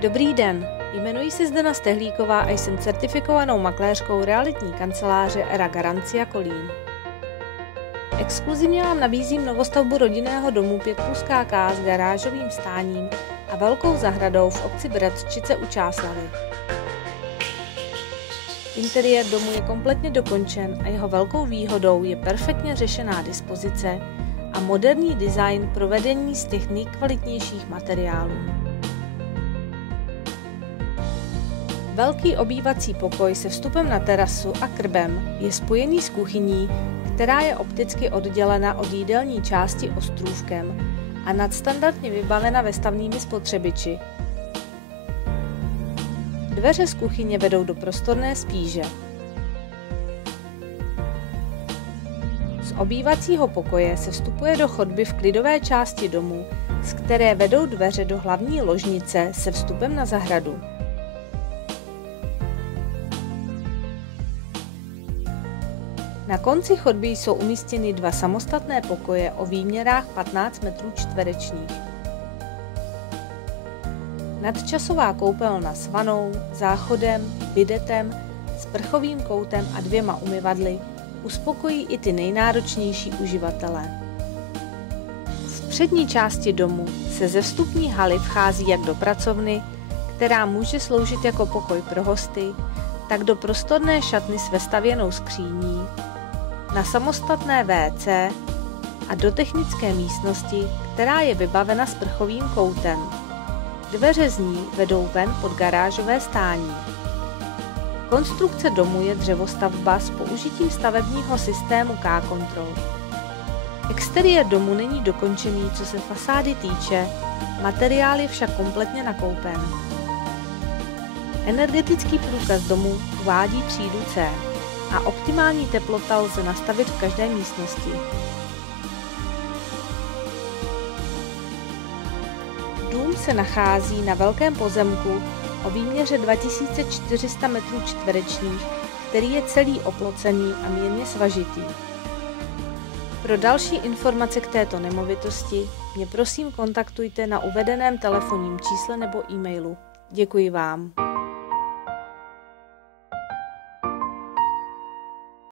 Dobrý den, jmenuji se Zdena Stehlíková a jsem certifikovanou makléřkou realitní kanceláře Era Garancia Kolín. Exkluzivně vám nabízím novostavbu rodinného domu 5+ KK s garážovým stáním a velkou zahradou v obci Bratřice u Čáslavi. Interiér domu je kompletně dokončen a jeho velkou výhodou je perfektně řešená dispozice a moderní design provedený z těch nejkvalitnějších materiálů. Velký obývací pokoj se vstupem na terasu a krbem je spojený s kuchyní, která je opticky oddělena od jídelní části ostrůvkem a nadstandardně vybavena vestavnými spotřebiči. Dveře z kuchyně vedou do prostorné spíže. Z obývacího pokoje se vstupuje do chodby v klidové části domu, z které vedou dveře do hlavní ložnice se vstupem na zahradu. Na konci chodby jsou umístěny dva samostatné pokoje o výměrách 15 m². Nadčasová koupelna s vanou, záchodem, bidetem, sprchovým koutem a 2 umyvadly uspokojí i ty nejnáročnější uživatele. V přední části domu se ze vstupní haly vchází jak do pracovny, která může sloužit jako pokoj pro hosty, tak do prostorné šatny s vestavěnou skříní, na samostatné WC a do technické místnosti, která je vybavena sprchovým koutem. Dveře z ní vedou ven pod garážové stání. Konstrukce domu je dřevostavba s použitím stavebního systému K-Control. Exteriér domu není dokončený, co se fasády týče, materiál je však kompletně nakoupen. Energetický průkaz domu uvádí třídu C a optimální teplota lze nastavit v každé místnosti. Dům se nachází na velkém pozemku o výměře 2400 m², který je celý oplocený a mírně svažitý. Pro další informace k této nemovitosti mě prosím kontaktujte na uvedeném telefonním čísle nebo e-mailu. Děkuji vám.